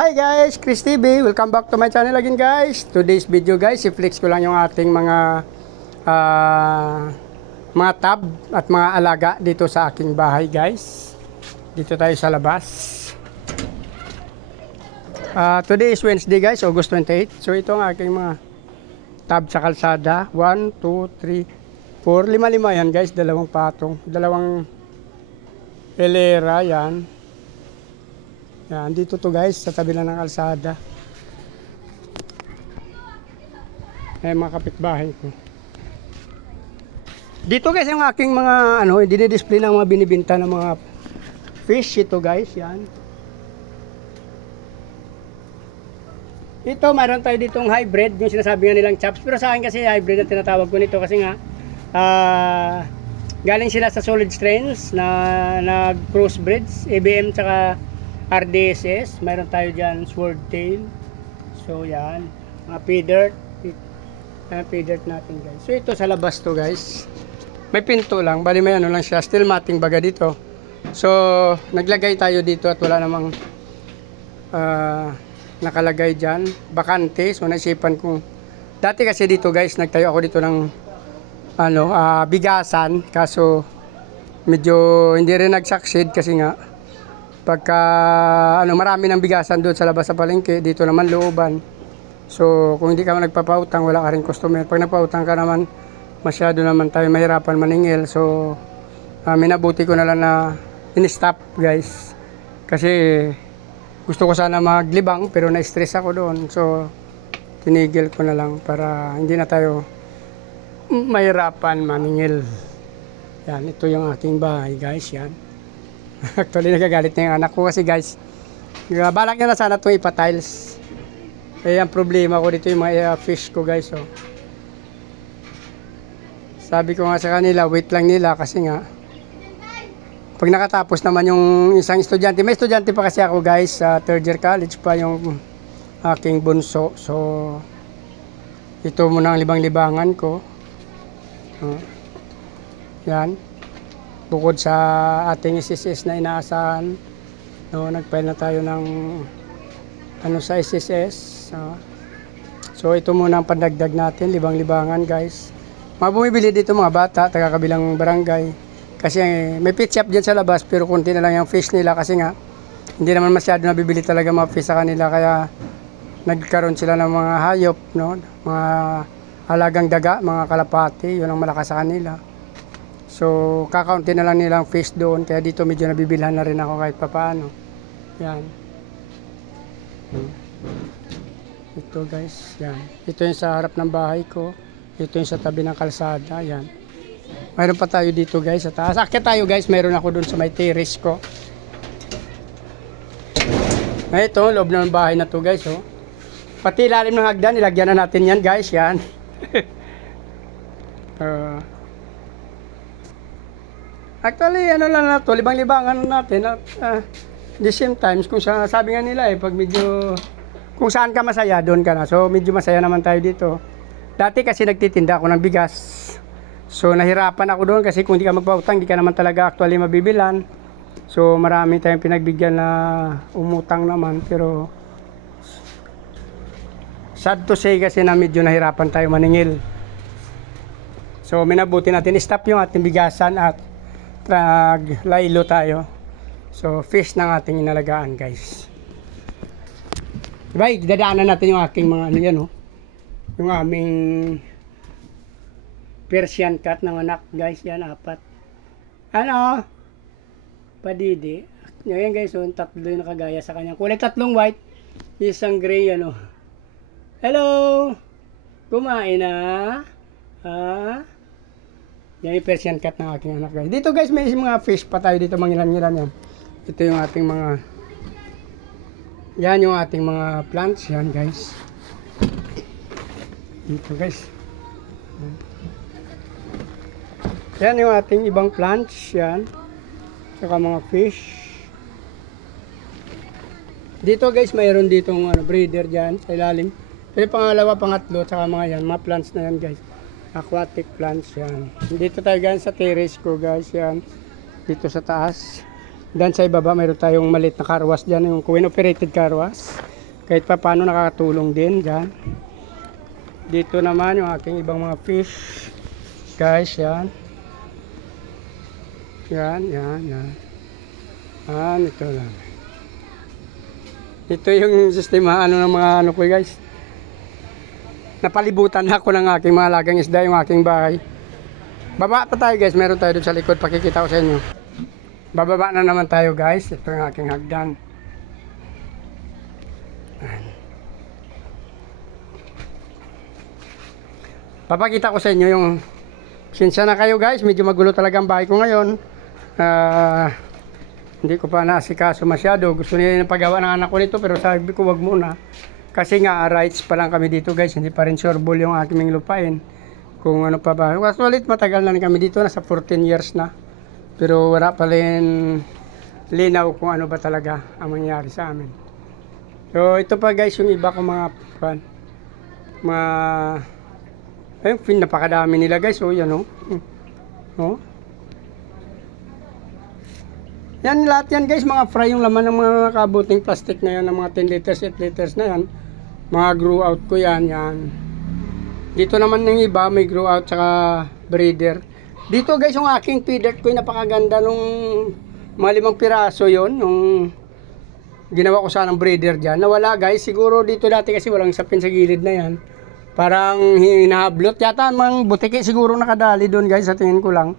Hi guys, Chris TV. Welcome back to my channel again guys. Today's video guys, i-flex ko lang yung ating mga tab at mga alaga dito sa aking bahay guys. Dito tayo sa labas. Today is Wednesday guys, August 28. So ito ang aking mga tab sa kalsada. 1, 2, 3, 4, 5 yan guys. Dalawang patong, dalawang hilera yan. Yan, dito to guys, sa tabi lang ng kalsada. Mga kapitbahay ko. Dito guys, yung aking mga, dinidisplay ng mga binibinta ng mga fish. Ito guys, yan. Ito, mayroon tayo ditong hybrid, yung sinasabi nga nilang chops. Pero sa akin kasi hybrid ang tinatawag ko nito kasi nga, galing sila sa solid strains na crossbreeds, ABM tsaka RDSS. Mayroon tayo dyan swordtail. So yan, mga pay dirt natin guys. So ito sa labas to guys, may pinto lang, bali may lang siya, still mating baga dito. So naglagay tayo dito at wala namang nakalagay dyan, bakante. So naisipan kong, dati kasi dito guys, nagtayo ako dito ng bigasan, kaso medyo hindi rin nag-succeed kasi nga pagka marami ng bigasan doon sa labas sa palengke, dito naman looban. So kung hindi ka man nagpapautang, wala ka rin customer. Pag nagpautang ka naman, masyado naman tayo mahirapan maningil. So minabuti ko na lang na in-stop guys, kasi gusto ko sana maglibang pero na-stress ako doon. So tinigil ko na lang para hindi na tayo mahirapan maningil. Yan, ito yung aking bahay guys, yan. Actually nagagalit na yung anak ko kasi guys, balak niya na sana itong ipa-tiles. Ang problema ko dito yung mga fish ko guys. So sabi ko nga sa kanila, wait lang nila kasi nga pag nakatapos naman yung isang estudyante, may estudyante pa kasi ako guys, sa third year college pa yung aking bunso. So ito muna ang libang-libangan ko. Yan, bukod sa ating SSS na inaasahan, nag-file na tayo ng sa SSS. So ito muna ang pandagdag natin, libang-libangan guys. Mga bumibili dito mga bata, taga-kabilang barangay, kasi may pet shop dyan sa labas pero konti na lang yung fish nila kasi nga hindi naman masyado nabibili talaga mga fish sa kanila, kaya nagkaroon sila ng mga hayop, mga halagang daga, mga kalapati, yun ang malakas sa kanila. So kakaunti na lang nilang fish doon, kaya dito medyo nabibilhan na rin ako kahit papaano. Yan. Ito guys, yan. Ito yung sa harap ng bahay ko. Ito yung sa tabi ng kalsada, yan. Mayroon pa tayo dito guys sa taas. Akyat tayo guys, mayroon ako doon sa may terrace ko. Ito, loob ng bahay na to guys. Pati ilalim ng hagdan, nilagyan na natin yan guys, yan. Actually, lang na to, libang-libangan natin at the same times, kung sabi nga nila pag medyo, kung saan ka masaya, doon ka na. So medyo masaya naman tayo dito. Dati kasi nagtitinda ako ng bigas. So nahirapan ako doon kasi kung hindi ka magpautang, hindi ka naman talaga actually mabibilan. So marami tayong pinagbigyan na umutang naman, pero sad to say kasi na medyo nahirapan tayo maningil. So minabuti natin stop yung ating bigasan at laylo tayo. So fish ng ating inalagaan guys. Diba, dadaanan natin yung aking mga yung aming Persian cat ng anak guys, yan 4. Padidi. Yan guys, tatlo yung nakagaya sa kanyang kulay, 3 white, isang gray. Hello, kumain na? Yan yung Persian cat ng aking anak guys. Dito guys, may mga fish pa tayo dito, mangilan-ngilan yan. Ito yung ating mga, yan yung ating mga plants, yan guys. Dito guys. Yan yung ating ibang plants, yan. Saka mga fish. Dito guys, mayroon ditong breeder dyan sa ilalim. Pero pangalawa, pangatlo, saka mga yan, mga plants na yan guys. Aquatic plants yan. Dito tayo guys sa terrace ko guys, yan. Dito sa taas. Dan sa ibaba mayroon tayong maliit na car wash dyan, yung coin operated car wash. Kahit pa paano nakakatulong din dyan. Dito naman yung aking ibang mga fish. Guys, yan. Yan. Ito lang. Ito yung sistema ng mga ano ko guys. Napalibutan ako ng aking mga alagang isda, yung aking bahay. Baba pa tayo guys, meron tayo doon sa likod, pakikita ko sa inyo. Bababa na naman tayo guys, ito yung aking hagdan. Papakita ko sa inyo yung, sinsya na kayo guys, medyo magulo talaga ang bahay ko ngayon. Hindi ko pa naasikaso masyado. Gusto nila pagawa ng anak ko nito pero sabi ko wag muna. Kasi nga rights pa lang kami dito guys. Hindi pa rin sureball yung aking lupain. Kung ano pa ba. Actually matagal na kami dito. Nasa 14 years na. Pero wala pa rin linaw kung ano ba talaga ang mangyari sa amin. So ito pa guys yung iba ko ayun, napakadami nila guys. Oh yan oh. Oh. Yan lahat yan guys, mga fry yung laman ng mga kabuting plastic na yan, ng mga 10 liters, 8 liters na yan. Mga grow out ko yan. Dito naman ng iba, may grow out saka breeder. Dito guys, yung aking feeder ko, napakaganda nung mga 5 piraso yon, nung ginawa ko sanang breeder dyan. Nawala guys, siguro dito dati kasi walang sapin sa gilid na yan. Parang hinahablot yata, mga butiki siguro nakadali doon guys, sa tingin ko lang.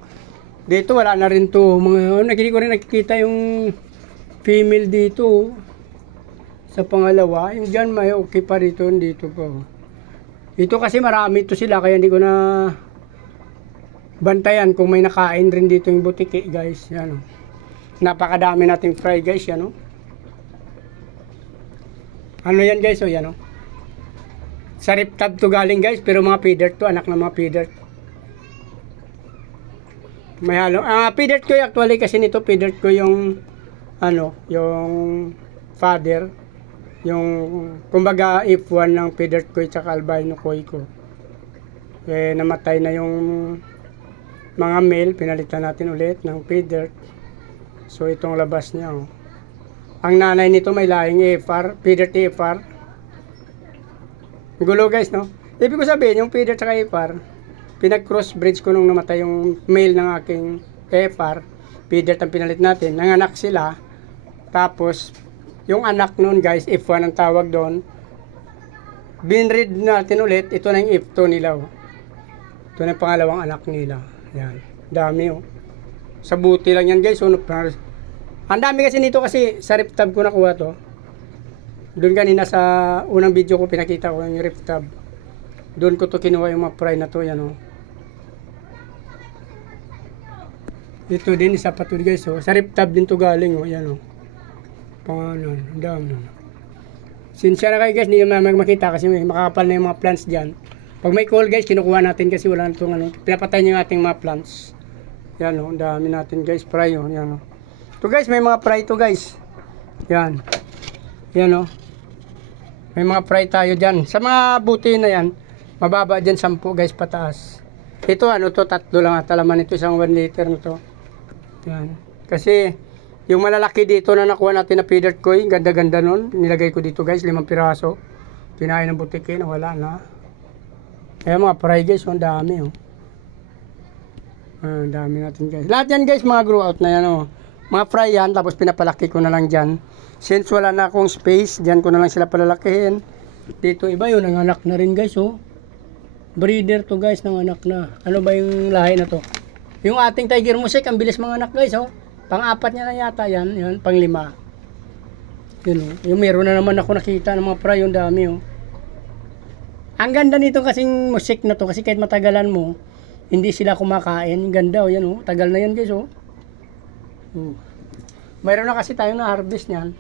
Dito wala na rin to. Hindi ko rin nakikita yung female dito. Sa pangalawa, yung dyan may okay pa rito, dito pa. Dito kasi marami to sila, kaya hindi ko na bantayan kung may nakain rin dito yung butiki guys. Yan, oh. Napakadami nating fry guys, yan oh. Ano yan guys, oh yan oh. Sa riptab to galing guys, pero mga feeder to, anak ng mga feeder. May halo. Feeder ko actually kasi nito, feeder ko yung yung father, yung kumbaga F1 ng feeder ko at albino koi ko. Namatay na yung mga male, pinalitan natin ulit ng feeder. So itong labas niya oh. Ang nanay nito may lahing FR, feeder FR. Gulo guys no. Ibig ko sabihin yung feeder at FR, pinag-cross bridge ko nung namatay yung male ng aking FR, feeder ang pinalit natin, nanganak sila, tapos yung anak nun guys, F1 ang tawag doon, binread natin ulit, ito na yung F2 nila oh. Ito na yung pangalawang anak nila, yan, dami oh. Sa buti lang yan guys, ang dami kasi nito kasi sa riptab ko nakuha to. Doon kanina sa unang video ko pinakita ko yung riptab, doon ko to kinuha yung mga fry na to, yan oh. Ito din, isa pa to guys, oh. Sa riptab din to galing, oh. Yan, oh. Pangalan, dami. Sinsya na kayo guys, hindi naman makita kasi makakapal na yung mga plants dyan. Pag may call guys, kinukuha natin kasi wala itong pinapatay niyo yung ating mga plants. Yan, oh. Dami natin guys, fry, oh. Yan, oh. Ito guys, may mga fry to guys. Yan. Yan, oh. May mga fry tayo dyan. Sa mga buti na yan, mababa dyan 10 guys pataas. Ito, to, 3 lang at laman ito, isang 1 liter na to. Yan. Kasi yung malalaki dito na nakuha natin na feeder koi, ganda-ganda nun. Nilagay ko dito guys, 5 piraso. Kinain ng butiki na wala na. Kaya mga fry guys, ang dami oh. Ang dami natin guys. Lahat yan guys, mga grow out na yan oh. Mga fry yan, tapos pinapalaki ko na lang dyan. Since wala na akong space, dyan ko na lang sila palalakihin. Dito iba yun, ang anak na rin guys oh. Breeder to guys, ng anak na. Ano ba yung lahi na to? Yung ating tiger musik, ang bilis mga anak guys, oh. Pang-4 niya na yata yan, yun, pang-5. Yun, oh. Yung meron na naman ako nakita ng mga fry, yung dami, oh. Ang ganda nito kasing musik na to, kasi kahit matagalan mo, hindi sila kumakain. Ganda, oh, yan, oh. Tagal na yan guys, oh. Mayroon na kasi tayo na harvest niyan.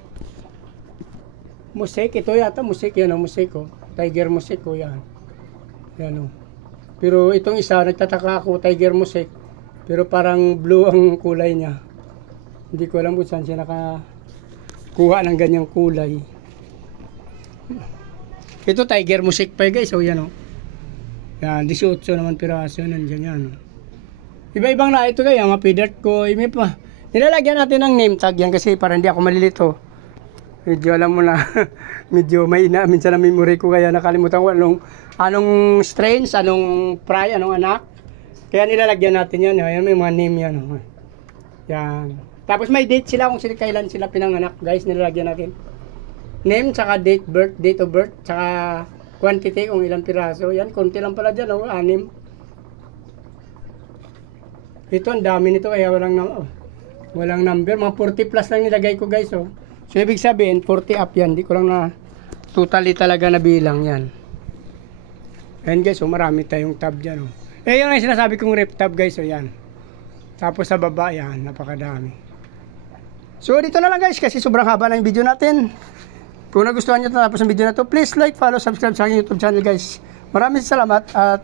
Musik, ito yata, musik, yan, oh, musik, oh. Tiger musik, oh, yan. Yan, oh. Pero itong isa, nagtataka ako, tiger musik. Pero parang blue ang kulay niya. Hindi ko alam kung saan siya nakakuha ng ganyang kulay. Ito tiger musik pa guys. O yan o. Yan, 18 naman piraso. Nandiyan yan o. Iba-ibang na ito guys. Mga feeder ko. Nilalagyan natin ng name tag yan kasi para hindi ako malilito. Medyo alam mo na, medyo may ina, minsan na memory ko kaya nakalimutan ko anong strains, anong fry, anong anak. Kaya nilalagyan natin yan. Ayan, may mga name yan. Yan. Tapos may date sila kung kailan sila pinanganak. Guys, nilalagyan natin. Name, tsaka date of birth, tsaka quantity kung ilang piraso. Yan, konti lang pala dyan, 6. Ito, ang dami nito kaya walang number. Mga 40 plus lang nilagay ko guys. So, ibig sabihin, 40 up yan. Di ko lang na totally talaga nabilang yan. Ayan guys, marami tayong tab dyan. Yun ang sinasabi kong rep tab guys. Yan. Tapos sa baba, yan. Napakadami. So, dito na lang guys kasi sobrang haba na yung video natin. Kung nagustuhan nyo tapos ang video na to, please like, follow, subscribe sa aking YouTube channel guys. Maraming salamat at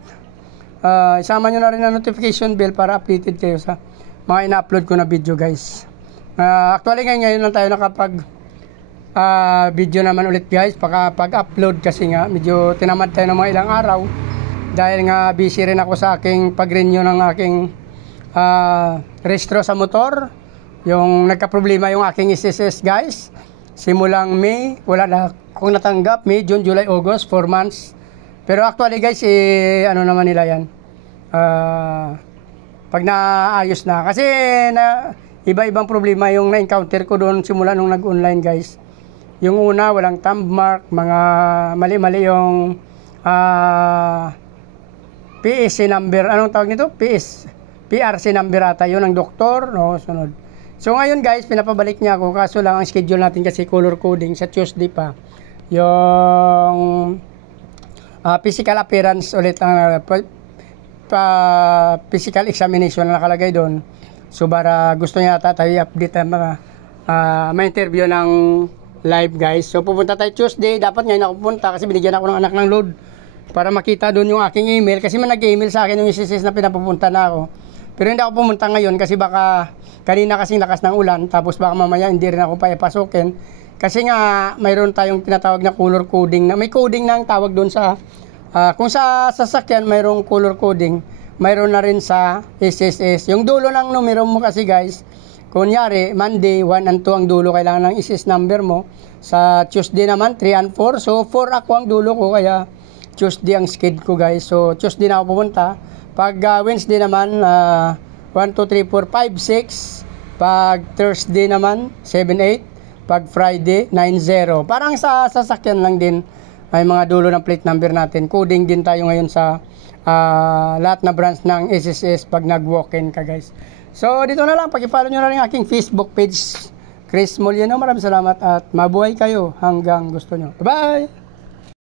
isama nyo na rin ang notification bell para updated kayo sa mga ina-upload ko na video guys. Actually ngayon lang tayo nakapag video naman ulit guys, pag-upload kasi nga medyo tinamad tayo ng mga ilang araw dahil nga busy rin ako sa aking pag-renew ng aking restro sa motor. Yung nagka-problema yung aking SSS guys, simulang May, wala na akong natanggap, May, June, July, August, 4 months. Pero actually guys, ano naman nila yan, pag naayos na, kasi iba-ibang problema yung na-encounter ko doon simula nung nag-online guys. Yung una, walang thumb mark, mga mali-mali yung PSC number, anong tawag nito? PRC number ata, yun ang doktor, no, sunod. So ngayon guys, pinapabalik niya ako, kaso lang ang schedule natin kasi color coding sa Tuesday pa. Yung physical appearance ulit, physical examination na nakalagay doon. So para gusto niya ata tayo i-update ang mga ma-interview ng live guys. So pupunta tayo Tuesday, dapat ngayon ako pupunta kasi binigyan ako ng anak ng load para makita doon yung aking email kasi man nag-email sa akin yung SSS na pinapupunta na ako. Pero hindi ako pumunta ngayon kasi baka kanina kasing lakas ng ulan tapos baka mamaya hindi rin ako pa ipasukin kasi nga mayroon tayong tinatawag na color coding na may coding na ang tawag doon sa kung sa sasakyan mayroong color coding, mayroon na rin sa SSS. Yung dulo ng numero mo kasi guys, kunyari, Monday, 1 and 2 ang dulo, kailangan ng SS number mo. Sa Tuesday naman, 3 and 4. So, 4 ako ang dulo ko, kaya Tuesday ang skid ko guys. So, Tuesday na ako pupunta. Pag Wednesday naman, 1, 2, 3, 4, 5, 6. Pag Thursday naman, 7, 8. Pag Friday, 9, 0. Parang sa sasakyan lang din, ay mga dulo ng plate number natin. Coding din tayo ngayon sa lahat na branch ng SSS pag nag-walk-in ka guys. So, dito na lang. Pag-follow nyo na rin aking Facebook page, Chris Molino. Maraming salamat at mabuhay kayo hanggang gusto nyo. Bye-bye!